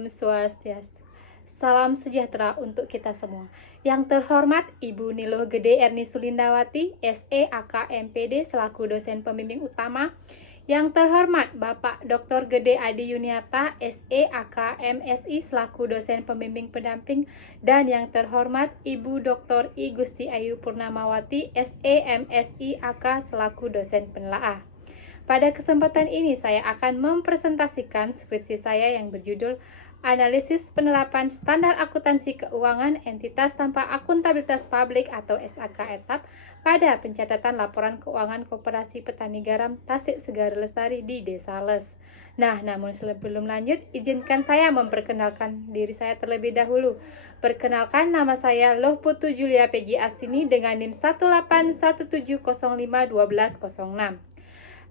Om Swastiastu. Salam sejahtera untuk kita semua. Yang terhormat Ibu Niluh Gede Erni Sulindawati, SE AKMPD selaku dosen pembimbing utama. Yang terhormat Bapak Dr. Gede Adi Yuniarta, SE AKMSI selaku dosen pembimbing pendamping. Dan yang terhormat Ibu Dr. I Gusti Ayu Purnamawati, SE MSI AK selaku dosen penelaah. Pada kesempatan ini saya akan mempresentasikan skripsi saya yang berjudul Analisis Penerapan Standar Akuntansi Keuangan Entitas Tanpa Akuntabilitas Publik atau SAK Etap pada pencatatan laporan keuangan Koperasi Petani Garam Tasik Segar Lestari di Desa Les. Nah, namun sebelum lanjut, izinkan saya memperkenalkan diri saya terlebih dahulu. Perkenalkan, nama saya Loh Putu Julia Peggy Astini dengan NIM 18170512606.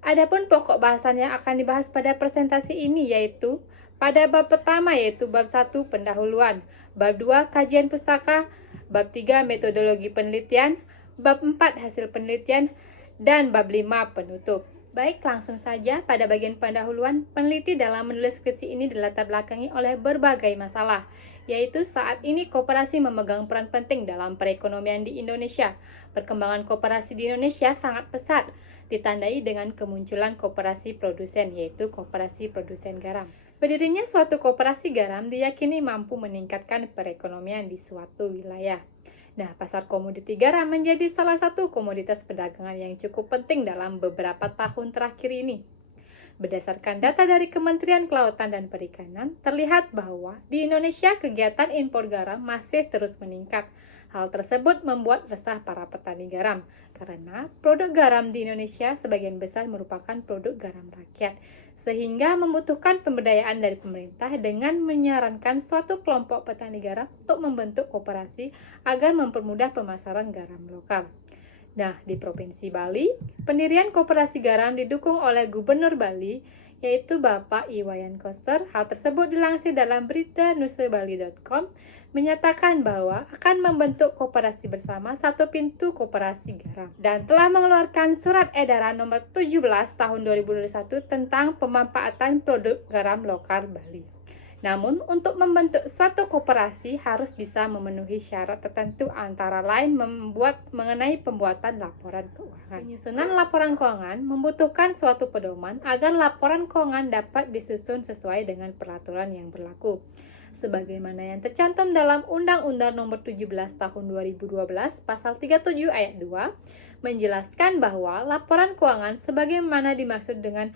Adapun pokok bahasan yang akan dibahas pada presentasi ini yaitu pada bab pertama yaitu bab 1 pendahuluan, bab 2 kajian pustaka, bab 3 metodologi penelitian, bab 4 hasil penelitian, dan bab 5 penutup. Baik, langsung saja pada bagian pendahuluan, peneliti dalam menulis skripsi ini dilatar belakangi oleh berbagai masalah, yaitu saat ini koperasi memegang peran penting dalam perekonomian di Indonesia. Perkembangan koperasi di Indonesia sangat pesat, ditandai dengan kemunculan koperasi produsen, yaitu koperasi produsen garam. Berdirinya suatu koperasi garam diyakini mampu meningkatkan perekonomian di suatu wilayah. Nah, pasar komoditi garam menjadi salah satu komoditas perdagangan yang cukup penting dalam beberapa tahun terakhir ini. Berdasarkan data dari Kementerian Kelautan dan Perikanan, terlihat bahwa di Indonesia kegiatan impor garam masih terus meningkat. Hal tersebut membuat resah para petani garam, karena produk garam di Indonesia sebagian besar merupakan produk garam rakyat, sehingga membutuhkan pemberdayaan dari pemerintah dengan menyarankan suatu kelompok petani garam untuk membentuk koperasi agar mempermudah pemasaran garam lokal. Nah, di Provinsi Bali, pendirian koperasi garam didukung oleh Gubernur Bali, yaitu Bapak Iwayan Koster. Hal tersebut dilansir dalam berita nusabali.com, menyatakan bahwa akan membentuk koperasi bersama satu pintu koperasi garam dan telah mengeluarkan surat edaran nomor 17 tahun 2021 tentang pemanfaatan produk garam lokal Bali. Namun, untuk membentuk suatu koperasi harus bisa memenuhi syarat tertentu, antara lain mengenai pembuatan laporan keuangan. Penyusunan laporan keuangan membutuhkan suatu pedoman agar laporan keuangan dapat disusun sesuai dengan peraturan yang berlaku. Sebagaimana yang tercantum dalam Undang-Undang Nomor 17 Tahun 2012 Pasal 37 Ayat 2 menjelaskan bahwa laporan keuangan sebagaimana dimaksud dengan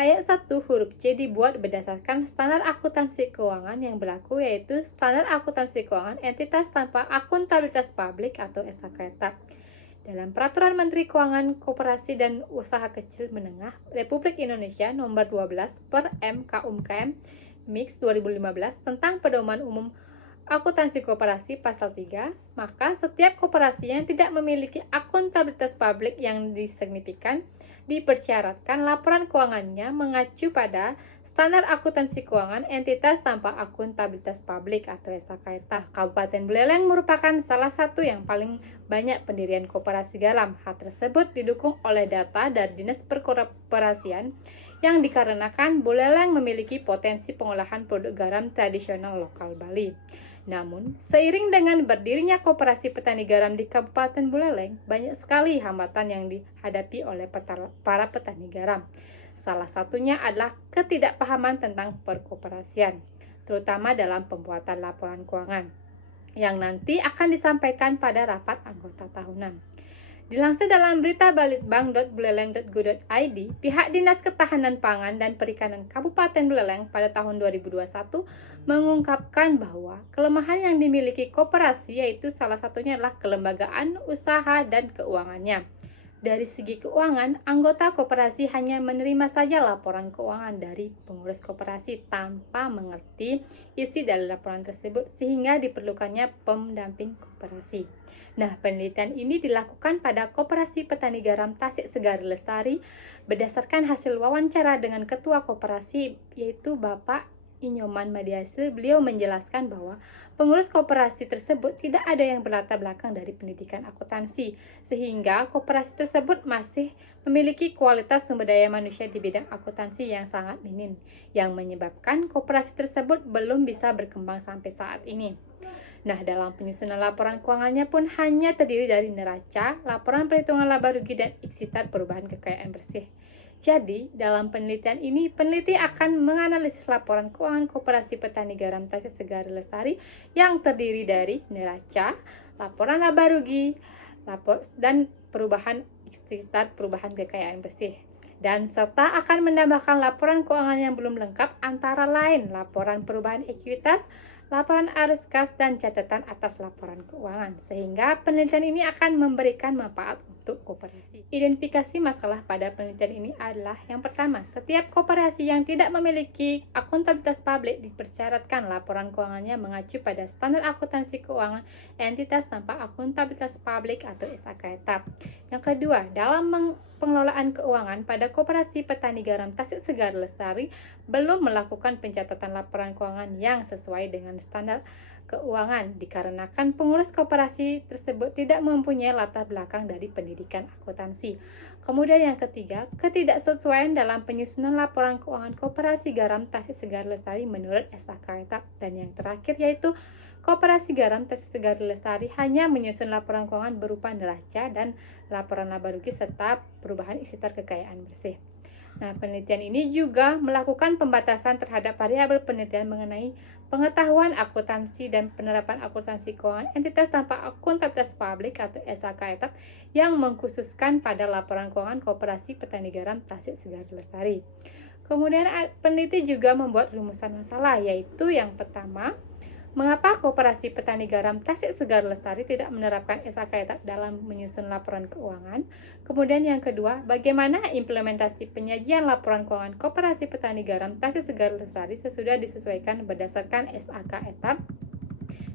Ayat 1 huruf C dibuat berdasarkan standar akuntansi keuangan yang berlaku, yaitu Standar Akuntansi Keuangan Entitas Tanpa Akuntabilitas Publik atau SAK. Dalam Peraturan Menteri Keuangan Koperasi dan Usaha Kecil Menengah Republik Indonesia Nomor 12 per MKUMKM Mix 2015 tentang Pedoman Umum Akuntansi Koperasi Pasal 3, maka setiap koperasi yang tidak memiliki akuntabilitas publik yang signifikan dipersyaratkan laporan keuangannya mengacu pada Standar Akuntansi Keuangan Entitas Tanpa Akuntabilitas Publik atau SAK. Kabupaten Buleleng merupakan salah satu yang paling banyak pendirian koperasi garam. Hal tersebut didukung oleh data dari Dinas Perkoperasian yang dikarenakan Buleleng memiliki potensi pengolahan produk garam tradisional lokal Bali. Namun, seiring dengan berdirinya koperasi petani garam di Kabupaten Buleleng, banyak sekali hambatan yang dihadapi oleh para petani garam. Salah satunya adalah ketidakpahaman tentang perkoperasian, terutama dalam pembuatan laporan keuangan, yang nanti akan disampaikan pada rapat anggota tahunan. Dilansir dalam berita balitbank.buleleng.go.id, pihak Dinas Ketahanan Pangan dan Perikanan Kabupaten Buleleng pada tahun 2021 mengungkapkan bahwa kelemahan yang dimiliki koperasi yaitu salah satunya adalah kelembagaan, usaha, dan keuangannya. Dari segi keuangan, anggota koperasi hanya menerima saja laporan keuangan dari pengurus koperasi tanpa mengerti isi dari laporan tersebut, sehingga diperlukannya pendamping koperasi. Nah, penelitian ini dilakukan pada Koperasi Petani Garam Tasik Segar Lestari berdasarkan hasil wawancara dengan Ketua Koperasi, yaitu Bapak Inyoman Mediase, beliau menjelaskan bahwa pengurus koperasi tersebut tidak ada yang berlatar belakang dari pendidikan akuntansi, sehingga koperasi tersebut masih memiliki kualitas sumber daya manusia di bidang akuntansi yang sangat minim, yang menyebabkan koperasi tersebut belum bisa berkembang sampai saat ini. Nah, dalam penyusunan laporan keuangannya pun hanya terdiri dari neraca, laporan perhitungan laba rugi, dan iksitar perubahan kekayaan bersih. Jadi, dalam penelitian ini, peneliti akan menganalisis laporan keuangan Koperasi Petani Garam Tasik Segar Lestari yang terdiri dari neraca, laporan laba rugi, dan perubahan iksitar perubahan kekayaan bersih. Dan serta akan menambahkan laporan keuangan yang belum lengkap antara lain laporan perubahan ekuitas, laporan arus kas, dan catatan atas laporan keuangan, sehingga penelitian ini akan memberikan manfaat untuk koperasi. Identifikasi masalah pada penelitian ini adalah yang pertama, setiap koperasi yang tidak memiliki akuntabilitas publik dipersyaratkan laporan keuangannya mengacu pada standar akuntansi keuangan entitas tanpa akuntabilitas publik atau SAKETAP. Yang kedua, dalam pengelolaan keuangan pada Koperasi Petani Garam Tasik Segar Lestari belum melakukan pencatatan laporan keuangan yang sesuai dengan standar keuangan dikarenakan pengurus koperasi tersebut tidak mempunyai latar belakang dari pendidikan akuntansi. Kemudian yang ketiga, ketidaksesuaian dalam penyusunan laporan keuangan Koperasi Garam Tasik Segar Lestari menurut SAKETAP. Dan yang terakhir yaitu Koperasi Garam Tasik Segar Lestari hanya menyusun laporan keuangan berupa neraca dan laporan laba rugi serta perubahan iksitar kekayaan bersih. Nah, penelitian ini juga melakukan pembatasan terhadap variabel penelitian mengenai pengetahuan akuntansi dan penerapan akuntansi keuangan entitas tanpa akuntabilitas publik atau SAKETAP yang mengkhususkan pada laporan keuangan Koperasi Petani Garam Tasik Segar Lestari. Kemudian peneliti juga membuat rumusan masalah, yaitu yang pertama, mengapa Koperasi Petani Garam Tasik Segar Lestari tidak menerapkan SAKETAP dalam menyusun laporan keuangan? Kemudian yang kedua, bagaimana implementasi penyajian laporan keuangan Koperasi Petani Garam Tasik Segar Lestari sesudah disesuaikan berdasarkan SAKETAP?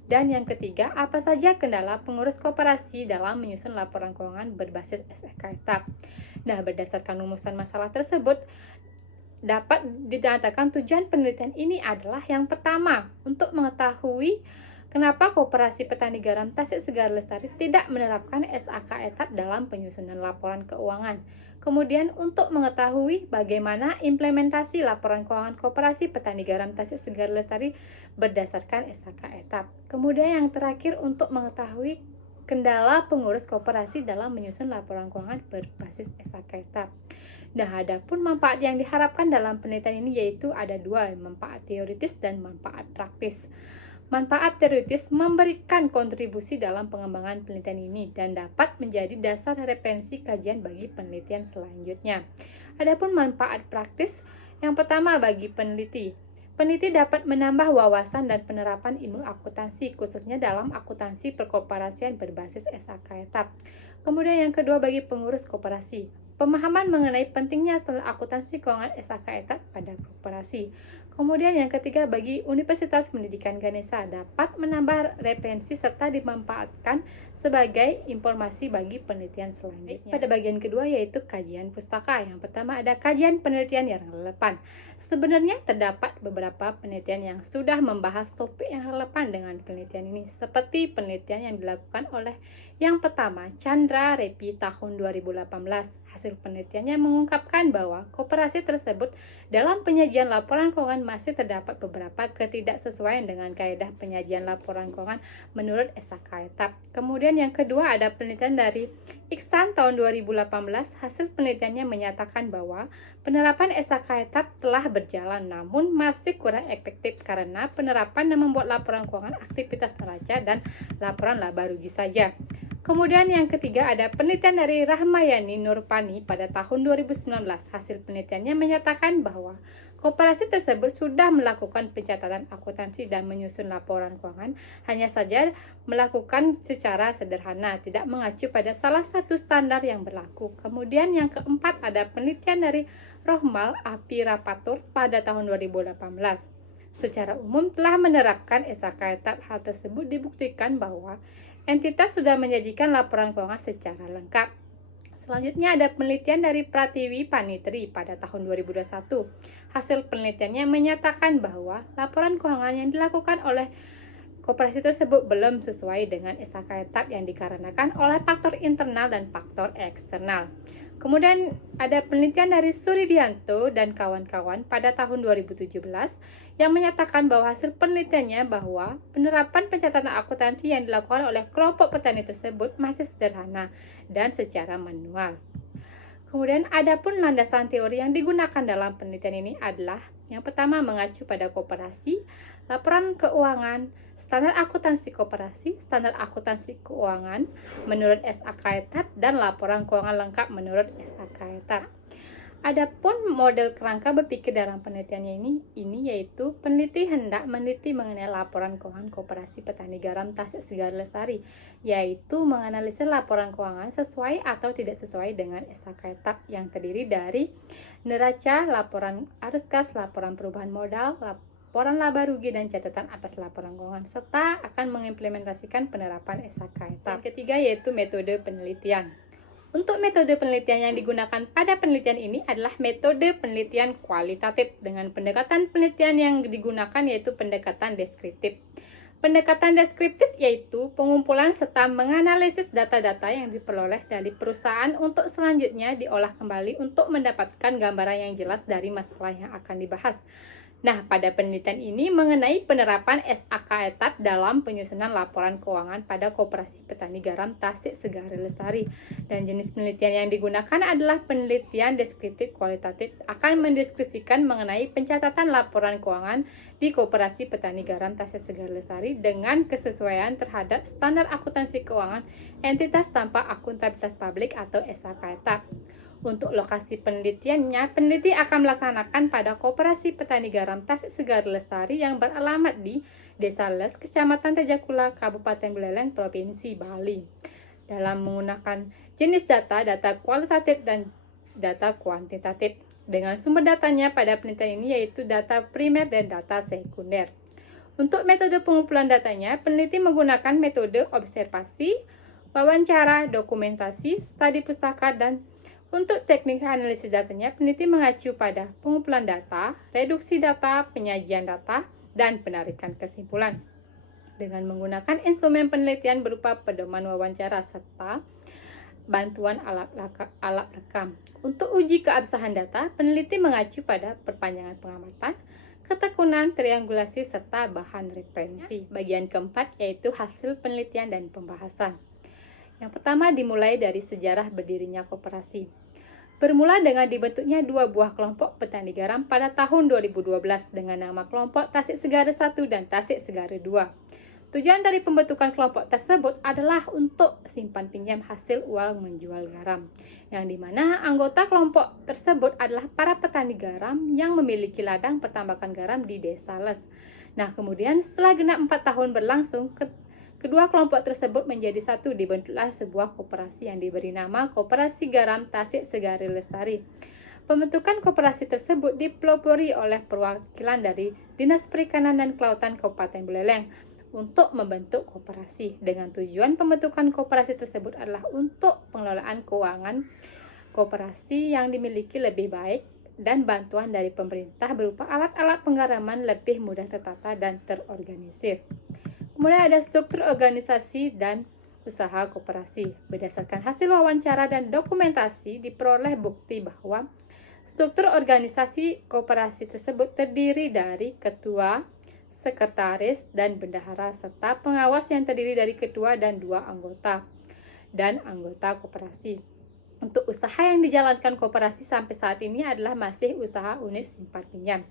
Dan yang ketiga, apa saja kendala pengurus koperasi dalam menyusun laporan keuangan berbasis SAKETAP? Nah, berdasarkan rumusan masalah tersebut, dapat dikatakan tujuan penelitian ini adalah yang pertama, untuk mengetahui kenapa Koperasi Petani Garam Tasik Segar Lestari tidak menerapkan SAKETAP dalam penyusunan laporan keuangan. Kemudian untuk mengetahui bagaimana implementasi laporan keuangan Koperasi Petani Garam Tasik Segar Lestari berdasarkan SAKETAP. Kemudian yang terakhir untuk mengetahui kendala pengurus koperasi dalam menyusun laporan keuangan berbasis SAKETAP. Nah, adapun manfaat yang diharapkan dalam penelitian ini yaitu ada dua, manfaat teoritis dan manfaat praktis. Manfaat teoritis memberikan kontribusi dalam pengembangan penelitian ini dan dapat menjadi dasar referensi kajian bagi penelitian selanjutnya. Adapun manfaat praktis, yang pertama bagi peneliti. Peneliti dapat menambah wawasan dan penerapan ilmu akuntansi, khususnya dalam akuntansi perkoperasian berbasis SAKETAP. Kemudian yang kedua bagi pengurus koperasi, pemahaman mengenai pentingnya standar akuntansi keuangan SAKETAP pada koperasi. Kemudian yang ketiga bagi Universitas Pendidikan Ganesha, dapat menambah referensi serta dimanfaatkan sebagai informasi bagi penelitian selanjutnya. Pada bagian kedua yaitu kajian pustaka. Yang pertama ada kajian penelitian yang relevan. Sebenarnya terdapat beberapa penelitian yang sudah membahas topik yang relevan dengan penelitian ini, seperti penelitian yang dilakukan oleh yang pertama Chandra Repi tahun 2018. Hasil penelitiannya mengungkapkan bahwa koperasi tersebut dalam penyajian laporan keuangan masih terdapat beberapa ketidaksesuaian dengan kaedah penyajian laporan keuangan menurut SAKETAP. Kemudian yang kedua ada penelitian dari Iksan tahun 2018. Hasil penelitiannya menyatakan bahwa penerapan SAKETAP telah berjalan namun masih kurang efektif karena penerapan yang membuat laporan keuangan aktivitas neraca dan laporan laba rugi saja. Kemudian yang ketiga ada penelitian dari Rahmayani Nurpani pada tahun 2019. Hasil penelitiannya menyatakan bahwa koperasi tersebut sudah melakukan pencatatan akuntansi dan menyusun laporan keuangan, hanya saja melakukan secara sederhana, tidak mengacu pada salah satu standar yang berlaku. Kemudian yang keempat ada penelitian dari Rohmal Apirapatur pada tahun 2018. Secara umum telah menerapkan SAKETAP. Hal tersebut dibuktikan bahwa entitas sudah menyajikan laporan keuangan secara lengkap. Selanjutnya ada penelitian dari Pratiwi Panitri pada tahun 2021. Hasil penelitiannya menyatakan bahwa laporan keuangan yang dilakukan oleh koperasi tersebut belum sesuai dengan SHK tetap yang dikarenakan oleh faktor internal dan faktor eksternal. Kemudian ada penelitian dari Suridianto dan kawan-kawan pada tahun 2017 yang menyatakan bahwa hasil penelitiannya bahwa penerapan pencatatan akuntansi yang dilakukan oleh kelompok petani tersebut masih sederhana dan secara manual. Kemudian ada pun landasan teori yang digunakan dalam penelitian ini adalah yang pertama mengacu pada koperasi, laporan keuangan, standar akuntansi koperasi, standar akuntansi keuangan menurut SAK ETAP, dan laporan keuangan lengkap menurut SAK ETAP. Adapun model kerangka berpikir dalam penelitiannya ini yaitu peneliti hendak meneliti mengenai laporan keuangan koperasi petani garam Tasik Segar Lestari, yaitu menganalisis laporan keuangan sesuai atau tidak sesuai dengan SHK ETAP yang terdiri dari neraca, laporan arus kas, laporan perubahan modal, laporan laba rugi, dan catatan atas laporan keuangan, serta akan mengimplementasikan penerapan SHK ETAP. Yang ketiga yaitu metode penelitian. Untuk metode penelitian yang digunakan pada penelitian ini adalah metode penelitian kualitatif dengan pendekatan penelitian yang digunakan yaitu pendekatan deskriptif. Pendekatan deskriptif yaitu pengumpulan serta menganalisis data-data yang diperoleh dari perusahaan untuk selanjutnya diolah kembali untuk mendapatkan gambaran yang jelas dari masalah yang akan dibahas. Nah, pada penelitian ini mengenai penerapan SAK ETAP dalam penyusunan laporan keuangan pada Koperasi Petani Garam Tasik Segar Lestari. Dan jenis penelitian yang digunakan adalah penelitian deskriptif kualitatif, akan mendeskripsikan mengenai pencatatan laporan keuangan di Koperasi Petani Garam Tasik Segar Lestari dengan kesesuaian terhadap standar akuntansi keuangan entitas tanpa akuntabilitas publik atau SAK ETAP. Untuk lokasi penelitiannya, peneliti akan melaksanakan pada Koperasi Petani Garam Tasik Segar Lestari yang beralamat di Desa Les, Kecamatan Tejakula, Kabupaten Buleleng, Provinsi Bali. Dalam menggunakan jenis data kualitatif dan data kuantitatif. Dengan sumber datanya pada penelitian ini yaitu data primer dan data sekunder. Untuk metode pengumpulan datanya, peneliti menggunakan metode observasi, wawancara, dokumentasi, studi pustaka, dan untuk teknik analisis datanya, peneliti mengacu pada pengumpulan data, reduksi data, penyajian data, dan penarikan kesimpulan. Dengan menggunakan instrumen penelitian berupa pedoman wawancara serta bantuan alat rekam. Untuk uji keabsahan data, peneliti mengacu pada perpanjangan pengamatan, ketekunan, triangulasi, serta bahan referensi. Bagian keempat yaitu hasil penelitian dan pembahasan. Yang pertama dimulai dari sejarah berdirinya koperasi. Bermula dengan dibentuknya dua buah kelompok petani garam pada tahun 2012 dengan nama kelompok Tasik Segara 1 dan Tasik Segara 2. Tujuan dari pembentukan kelompok tersebut adalah untuk simpan pinjam hasil uang menjual garam, yang dimana anggota kelompok tersebut adalah para petani garam yang memiliki ladang pertambakan garam di Desa Les. Nah, kemudian setelah genap 4 tahun berlangsung, kedua kelompok tersebut menjadi satu, dibentuklah sebuah koperasi yang diberi nama Koperasi Garam Tasik Segara Lestari. Pembentukan koperasi tersebut dipelopori oleh perwakilan dari Dinas Perikanan dan Kelautan Kabupaten Buleleng untuk membentuk koperasi. Dengan tujuan pembentukan koperasi tersebut adalah untuk pengelolaan keuangan koperasi yang dimiliki lebih baik dan bantuan dari pemerintah berupa alat-alat penggaraman lebih mudah tertata dan terorganisir. Kemudian ada struktur organisasi dan usaha koperasi. Berdasarkan hasil wawancara dan dokumentasi, diperoleh bukti bahwa struktur organisasi koperasi tersebut terdiri dari ketua, sekretaris, dan bendahara, serta pengawas yang terdiri dari ketua dan 2 anggota, dan anggota koperasi. Untuk usaha yang dijalankan koperasi sampai saat ini adalah masih usaha unit simpan pinjam.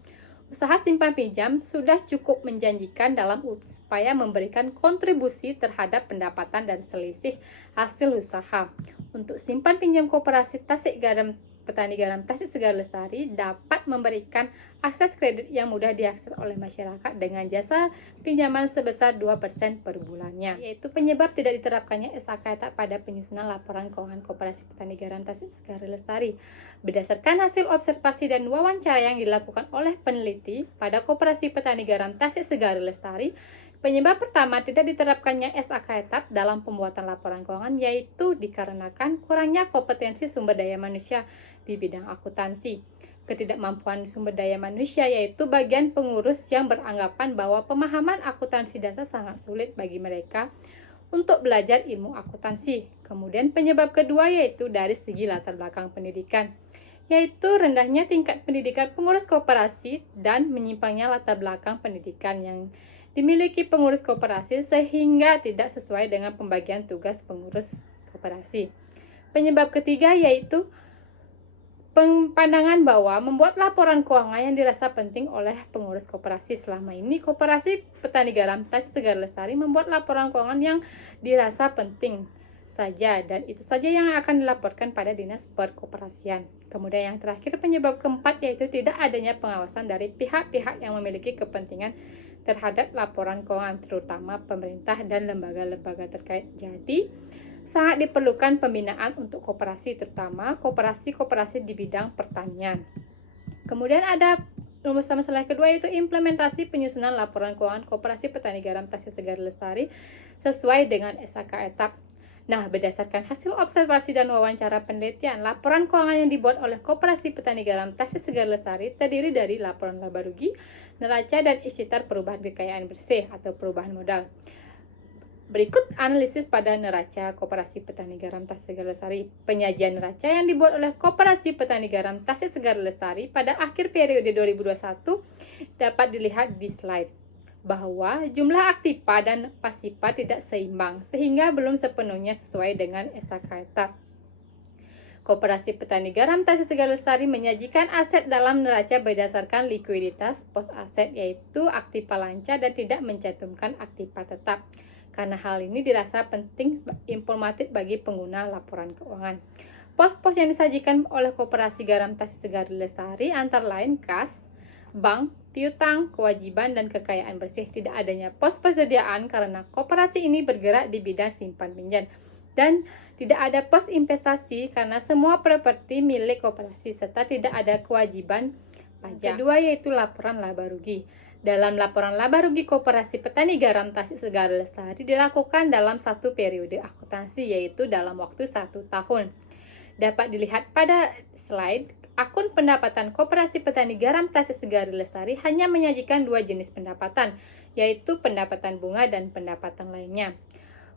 Usaha simpan pinjam sudah cukup menjanjikan dalam upaya memberikan kontribusi terhadap pendapatan dan selisih hasil usaha. Untuk simpan pinjam koperasi Tasik Garam Petani Garam Tasik Segar Lestari dapat memberikan akses kredit yang mudah diakses oleh masyarakat dengan jasa pinjaman sebesar 2% per bulannya. Yaitu penyebab tidak diterapkannya SHK ETAP pada penyusunan laporan keuangan Koperasi Petani Garam Tasik Segar Lestari. Berdasarkan hasil observasi dan wawancara yang dilakukan oleh peneliti pada Koperasi Petani Garam Tasik Segar Lestari, Penyebab pertama tidak diterapkannya SAK etap dalam pembuatan laporan keuangan yaitu dikarenakan kurangnya kompetensi sumber daya manusia di bidang akuntansi. Ketidakmampuan sumber daya manusia yaitu bagian pengurus yang beranggapan bahwa pemahaman akuntansi dasar sangat sulit bagi mereka untuk belajar ilmu akuntansi. Kemudian penyebab kedua yaitu dari segi latar belakang pendidikan, yaitu rendahnya tingkat pendidikan pengurus koperasi dan menyimpangnya latar belakang pendidikan yang dimiliki pengurus koperasi sehingga tidak sesuai dengan pembagian tugas pengurus koperasi. Penyebab ketiga yaitu pandangan bahwa membuat laporan keuangan yang dirasa penting oleh pengurus koperasi. Selama ini Koperasi Petani Garam Tasik Segar Lestari membuat laporan keuangan yang dirasa penting saja dan itu saja yang akan dilaporkan pada dinas perkoperasian. Kemudian yang terakhir penyebab keempat yaitu tidak adanya pengawasan dari pihak-pihak yang memiliki kepentingan terhadap laporan keuangan terutama pemerintah dan lembaga-lembaga terkait. Jadi sangat diperlukan pembinaan untuk koperasi terutama koperasi-koperasi di bidang pertanian. Kemudian ada masalah kedua yaitu implementasi penyusunan laporan keuangan Koperasi Petani Garam Tasik Segar Lestari sesuai dengan SAK etap. Nah, berdasarkan hasil observasi dan wawancara penelitian, laporan keuangan yang dibuat oleh Koperasi Petani Garam Tasik Segar Lestari terdiri dari laporan laba rugi, neraca, dan isitar perubahan kekayaan bersih atau perubahan modal. Berikut analisis pada neraca Koperasi Petani Garam Tasik Segar Lestari. Penyajian neraca yang dibuat oleh Koperasi Petani Garam Tasik Segar Lestari pada akhir periode 2021 dapat dilihat di slide, bahwa jumlah aktiva dan pasiva tidak seimbang sehingga belum sepenuhnya sesuai dengan SAK etap. Koperasi Petani Garam Tasik Segar Lestari menyajikan aset dalam neraca berdasarkan likuiditas pos aset yaitu aktiva lancar dan tidak mencantumkan aktiva tetap. Karena hal ini dirasa penting informatif bagi pengguna laporan keuangan. Pos-pos yang disajikan oleh Koperasi Garam Tasik Segar Lestari antara lain kas, bank, piutang, kewajiban, dan kekayaan bersih. Tidak adanya pos persediaan karena koperasi ini bergerak di bidang simpan pinjam. Dan tidak ada pos investasi karena semua properti milik koperasi serta tidak ada kewajiban pajak. Kedua yaitu laporan laba rugi. Dalam laporan laba rugi Koperasi Petani Garam Tasik Segar Lestari dilakukan dalam satu periode akuntansi yaitu dalam waktu 1 tahun. Dapat dilihat pada slide, akun pendapatan Koperasi Petani Garam Tasik Segar Lestari hanya menyajikan 2 jenis pendapatan, yaitu pendapatan bunga dan pendapatan lainnya.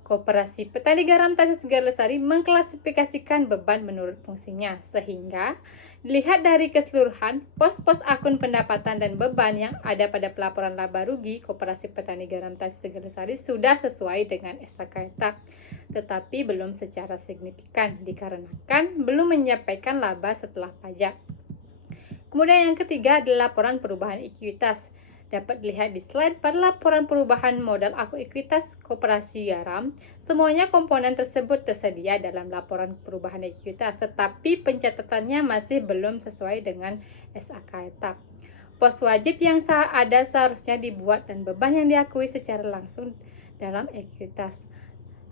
Koperasi Petani Garam Tasik Segar Lestari mengklasifikasikan beban menurut fungsinya, sehingga dilihat dari keseluruhan pos-pos akun pendapatan dan beban yang ada pada pelaporan laba rugi Koperasi Petani Garam Tasik Segar Lestari sudah sesuai dengan SAK etap, tetapi belum secara signifikan dikarenakan belum menyampaikan laba setelah pajak. Kemudian yang ketiga adalah laporan perubahan ekuitas. Dapat dilihat di slide pada laporan perubahan modal ekuitas Koperasi Garam. Semuanya komponen tersebut tersedia dalam laporan perubahan ekuitas, tetapi pencatatannya masih belum sesuai dengan SAK etap. Pos wajib yang ada seharusnya dibuat dan beban yang diakui secara langsung dalam ekuitas.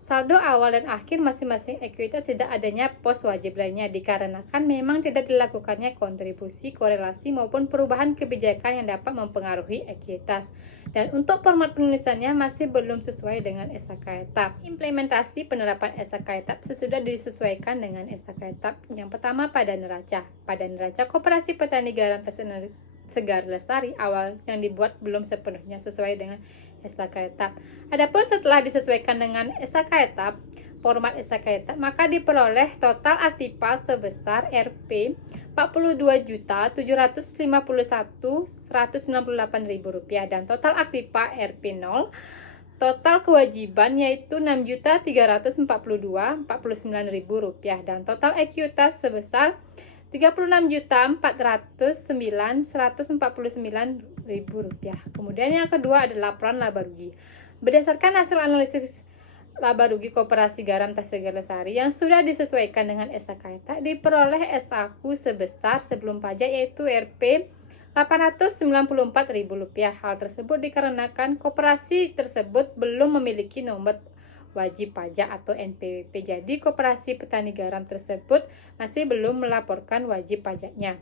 Saldo awal dan akhir masing-masing ekuitas tidak adanya pos wajib lainnya dikarenakan memang tidak dilakukannya kontribusi, korelasi maupun perubahan kebijakan yang dapat mempengaruhi ekuitas. Dan untuk format penulisannya masih belum sesuai dengan SAK etap. Implementasi penerapan SAK etap sesudah disesuaikan dengan SAK etap. Yang pertama pada neraca. Pada neraca Koperasi Petani Garam Tasik Segar Lestari awal yang dibuat belum sepenuhnya sesuai dengan SAK etap. Adapun setelah disesuaikan dengan SAK etap, format SAK etap, maka diperoleh total aktiva sebesar Rp 42.751.198.000 dan total aktiva Rp0. Total kewajiban yaitu Rp6.342.049 dan total ekuitas sebesar Rp36.409.149. Kemudian yang kedua adalah laporan laba rugi. Berdasarkan hasil analisis laba rugi Koperasi Garam Tasik Segar Lestari yang sudah disesuaikan dengan SAK etap, diperoleh SAKU sebesar sebelum pajak yaitu Rp 894.000. Hal tersebut dikarenakan koperasi tersebut belum memiliki nomor wajib pajak atau NPWP. Jadi Koperasi Petani Garam tersebut masih belum melaporkan wajib pajaknya.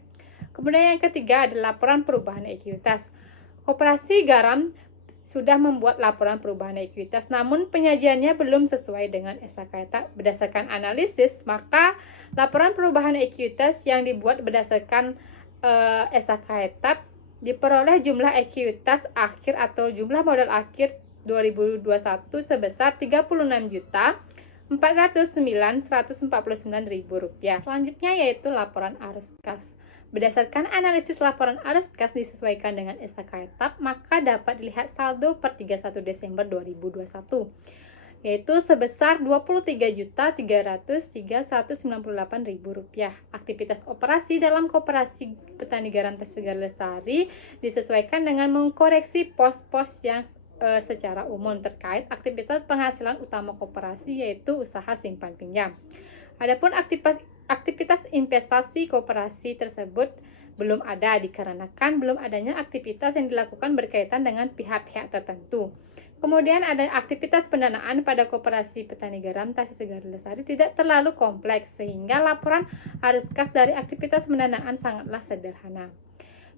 Kemudian yang ketiga adalah laporan perubahan ekuitas. Koperasi Garam sudah membuat laporan perubahan ekuitas, namun penyajiannya belum sesuai dengan SKK etap. Berdasarkan analisis, maka laporan perubahan ekuitas yang dibuat berdasarkan SKK etap diperoleh jumlah ekuitas akhir atau jumlah modal akhir 2021 sebesar Rp409.149.000. Selanjutnya yaitu laporan arus kas. Berdasarkan analisis laporan arus kas disesuaikan dengan SKK etap, maka dapat dilihat saldo per 31 Desember 2021 yaitu sebesar Rp23.303.198.000. Aktivitas operasi dalam Koperasi Petani Garam Tegar Lestari disesuaikan dengan mengkoreksi pos-pos yang secara umum terkait aktivitas penghasilan utama koperasi yaitu usaha simpan pinjam. Adapun aktivitas investasi koperasi tersebut belum ada dikarenakan belum adanya aktivitas yang dilakukan berkaitan dengan pihak-pihak tertentu. Kemudian ada aktivitas pendanaan pada Koperasi Petani Garam Tegar Lestari tidak terlalu kompleks sehingga laporan arus kas dari aktivitas pendanaan sangatlah sederhana.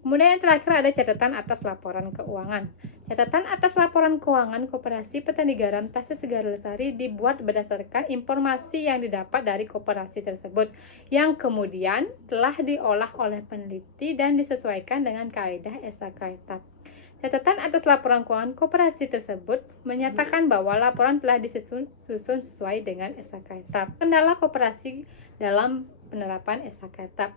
Kemudian yang terakhir ada catatan atas laporan keuangan. Catatan atas laporan keuangan Koperasi Petani Garam Tegar Lestari dibuat berdasarkan informasi yang didapat dari koperasi tersebut yang kemudian telah diolah oleh peneliti dan disesuaikan dengan kaidah SKK etap. Catatan atas laporan keuangan koperasi tersebut menyatakan bahwa laporan telah disusun sesuai dengan SKK etap. Kendala koperasi dalam penerapan SKK etap.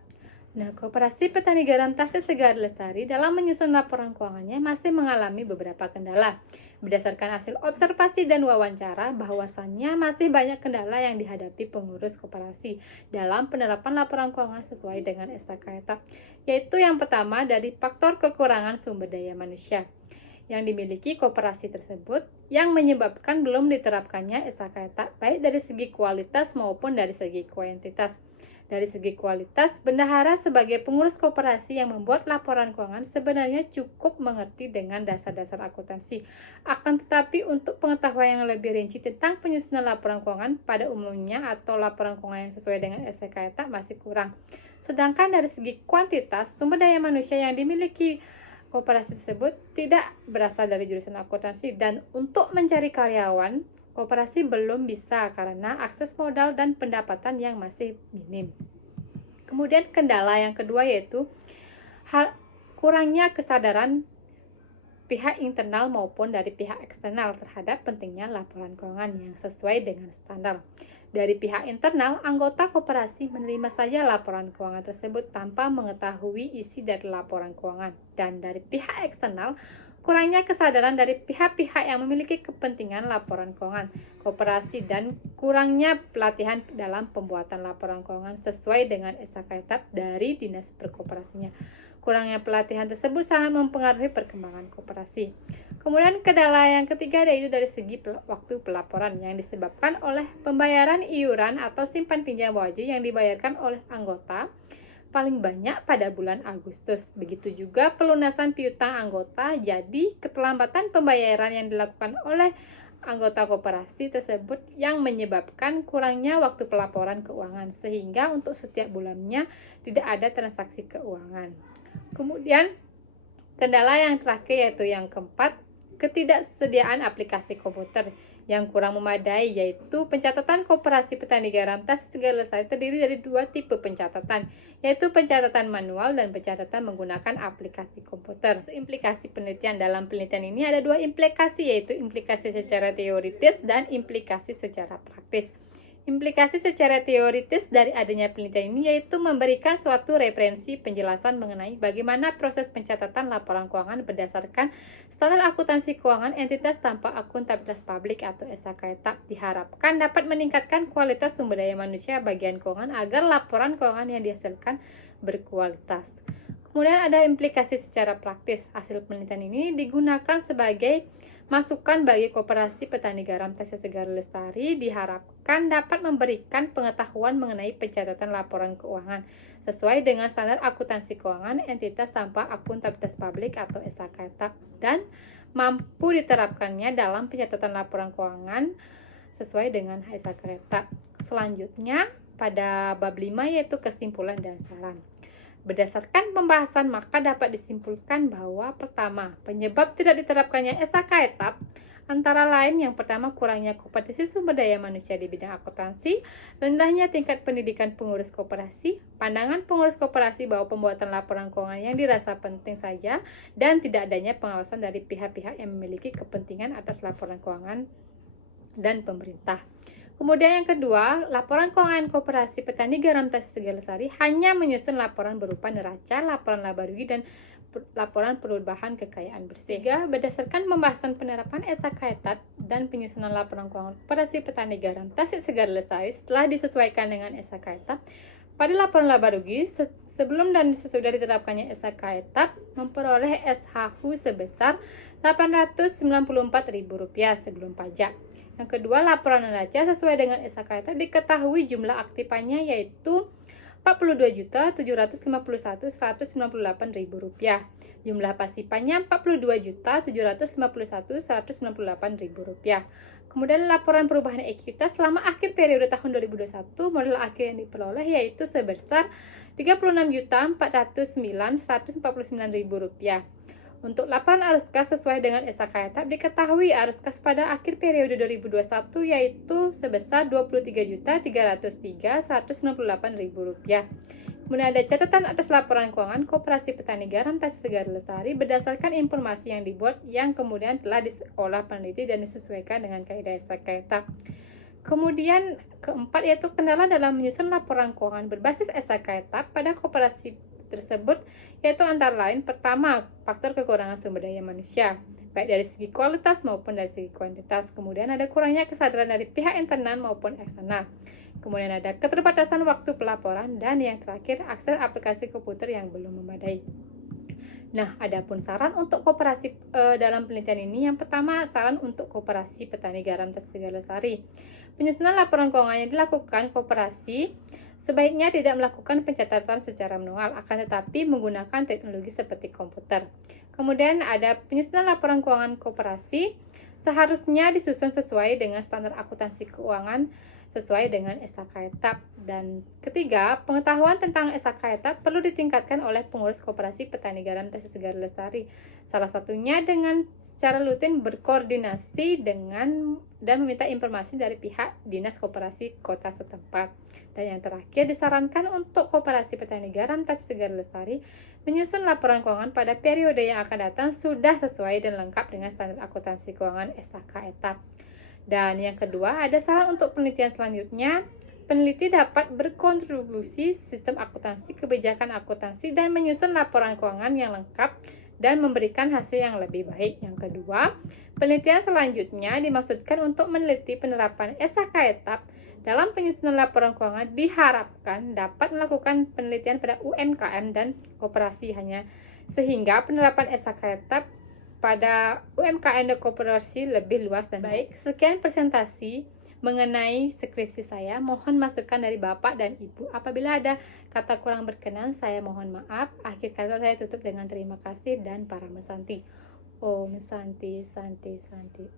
Nah, Koperasi Petani Garam Tegar Lestari dalam menyusun laporan keuangannya masih mengalami beberapa kendala. Berdasarkan hasil observasi dan wawancara, bahwasannya masih banyak kendala yang dihadapi pengurus koperasi dalam penerapan laporan keuangan sesuai dengan SKK etap, yaitu yang pertama dari faktor kekurangan sumber daya manusia yang dimiliki koperasi tersebut yang menyebabkan belum diterapkannya SKK etap baik dari segi kualitas maupun dari segi kuantitas. Dari segi kualitas, bendahara sebagai pengurus koperasi yang membuat laporan keuangan sebenarnya cukup mengerti dengan dasar-dasar akuntansi. Akan tetapi untuk pengetahuan yang lebih rinci tentang penyusunan laporan keuangan pada umumnya atau laporan keuangan yang sesuai dengan SKK etap masih kurang. Sedangkan dari segi kuantitas, sumber daya manusia yang dimiliki koperasi tersebut tidak berasal dari jurusan akuntansi dan untuk mencari karyawan koperasi belum bisa karena akses modal dan pendapatan yang masih minim. Kemudian kendala yang kedua yaitu kurangnya kesadaran pihak internal maupun dari pihak eksternal terhadap pentingnya laporan keuangan yang sesuai dengan standar. Dari pihak internal, anggota koperasi menerima saja laporan keuangan tersebut tanpa mengetahui isi dari laporan keuangan. Dan dari pihak eksternal, kurangnya kesadaran dari pihak-pihak yang memiliki kepentingan laporan keuangan koperasi dan kurangnya pelatihan dalam pembuatan laporan keuangan sesuai dengan SKK etap dari dinas perkoperasinya. Kurangnya pelatihan tersebut sangat mempengaruhi perkembangan koperasi. Kemudian kendala yang ketiga yaitu dari segi waktu pelaporan yang disebabkan oleh pembayaran iuran atau simpan pinjam wajib yang dibayarkan oleh anggota paling banyak pada bulan Agustus. Begitu juga pelunasan piutang anggota, jadi keterlambatan pembayaran yang dilakukan oleh anggota koperasi tersebut yang menyebabkan kurangnya waktu pelaporan keuangan sehingga untuk setiap bulannya tidak ada transaksi keuangan. Kemudian kendala yang terakhir yaitu yang keempat, ketidaksediaan aplikasi komputer yang kurang memadai yaitu pencatatan Koperasi Petani Garam Tegar Lestari terdiri dari dua tipe pencatatan yaitu pencatatan manual dan pencatatan menggunakan aplikasi komputer. Implikasi penelitian dalam penelitian ini ada dua implikasi yaitu implikasi secara teoritis dan implikasi secara praktis. Implikasi secara teoritis dari adanya penelitian ini yaitu memberikan suatu referensi penjelasan mengenai bagaimana proses pencatatan laporan keuangan berdasarkan standar akuntansi keuangan entitas tanpa akuntabilitas publik atau SKK etap diharapkan dapat meningkatkan kualitas sumber daya manusia bagian keuangan agar laporan keuangan yang dihasilkan berkualitas. Kemudian ada implikasi secara praktis. Hasil penelitian ini digunakan sebagai masukan bagi Koperasi Petani Garam Tegar Lestari diharapkan dapat memberikan pengetahuan mengenai pencatatan laporan keuangan sesuai dengan standar akuntansi keuangan entitas tanpa akuntabilitas publik atau SKK etap dan mampu diterapkannya dalam pencatatan laporan keuangan sesuai dengan SKK etap. Selanjutnya pada bab 5 yaitu kesimpulan dan saran. Berdasarkan pembahasan, maka dapat disimpulkan bahwa pertama, penyebab tidak diterapkannya SHK etap antara lain yang pertama kurangnya kompetensi sumber daya manusia di bidang akuntansi, rendahnya tingkat pendidikan pengurus koperasi, pandangan pengurus koperasi bahwa pembuatan laporan keuangan yang dirasa penting saja, dan tidak adanya pengawasan dari pihak-pihak yang memiliki kepentingan atas laporan keuangan dan pemerintah. Kemudian yang kedua, laporan keuangan koperasi petani garam Tasik Segar Lestari hanya menyusun laporan berupa neraca, laporan laba rugi, dan laporan perubahan kekayaan bersih. Berdasarkan pembahasan penerapan SHK etap dan penyusunan laporan keuangan koperasi petani garam Tasik Segar Lestari setelah disesuaikan dengan SHK etap, pada laporan laba rugi sebelum dan sesudah diterapkannya SHK etap memperoleh SHU sebesar Rp894.000 sebelum pajak. Yang kedua, laporan neraca sesuai dengan SHK etap diketahui jumlah aktifannya yaitu Rp42.751.198.000. Jumlah pasifannya Rp42.751.198.000. Kemudian laporan perubahan ekuitas selama akhir periode tahun 2021 modal akhir yang diperoleh yaitu sebesar Rp36.409.149.000. Untuk laporan arus kas sesuai dengan SHK etap diketahui arus kas pada akhir periode 2021 yaitu sebesar Rp23.303.198.000. Kemudian ada catatan atas laporan keuangan Koperasi Petani Garam Tasik Segar Lestari berdasarkan informasi yang dibuat yang kemudian telah diolah peneliti dan disesuaikan dengan kaidah SHK etap. Kemudian keempat yaitu kendala dalam menyusun laporan keuangan berbasis SHK etap pada koperasi tersebut yaitu antara lain pertama, faktor kekurangan sumber daya manusia baik dari segi kualitas maupun dari segi kuantitas. Kemudian ada kurangnya kesadaran dari pihak internal maupun eksternal. Kemudian ada keterbatasan waktu pelaporan dan yang terakhir akses aplikasi komputer yang belum memadai. Nah, adapun saran untuk koperasi dalam penelitian ini, yang pertama saran untuk Koperasi Petani Garam Tasik Segar Lestari. Penyusunan laporan keuangan yang dilakukan koperasi sebaiknya tidak melakukan pencatatan secara manual, akan tetapi menggunakan teknologi seperti komputer. Kemudian ada penyusunan laporan keuangan koperasi seharusnya disusun sesuai dengan standar akuntansi keuangan sesuai dengan SHK etap. Dan ketiga, pengetahuan tentang SHK etap perlu ditingkatkan oleh pengurus Koperasi Petani Garam Tasik Segar Lestari. Salah satunya dengan secara rutin berkoordinasi dengan dan meminta informasi dari pihak Dinas Koperasi Kota setempat. Dan yang terakhir, disarankan untuk Koperasi Petani Garam Tasik Segar Lestari menyusun laporan keuangan pada periode yang akan datang sudah sesuai dan lengkap dengan standar akuntansi keuangan SHK etap. Dan yang kedua, ada saran untuk penelitian selanjutnya. Peneliti dapat berkontribusi sistem akuntansi, kebijakan akuntansi, dan menyusun laporan keuangan yang lengkap dan memberikan hasil yang lebih baik. Yang kedua, penelitian selanjutnya dimaksudkan untuk meneliti penerapan SHK etap dalam penyusunan laporan keuangan diharapkan dapat melakukan penelitian pada UMKM dan koperasi hanya sehingga penerapan SHK etap pada UMKM dan koperasi lebih luas dan baik. Sekian presentasi mengenai skripsi saya. Mohon masukan dari Bapak dan Ibu. Apabila ada kata kurang berkenan, saya mohon maaf. Akhir kata saya tutup dengan terima kasih dan para mesanti. Om Santi Santi Santi.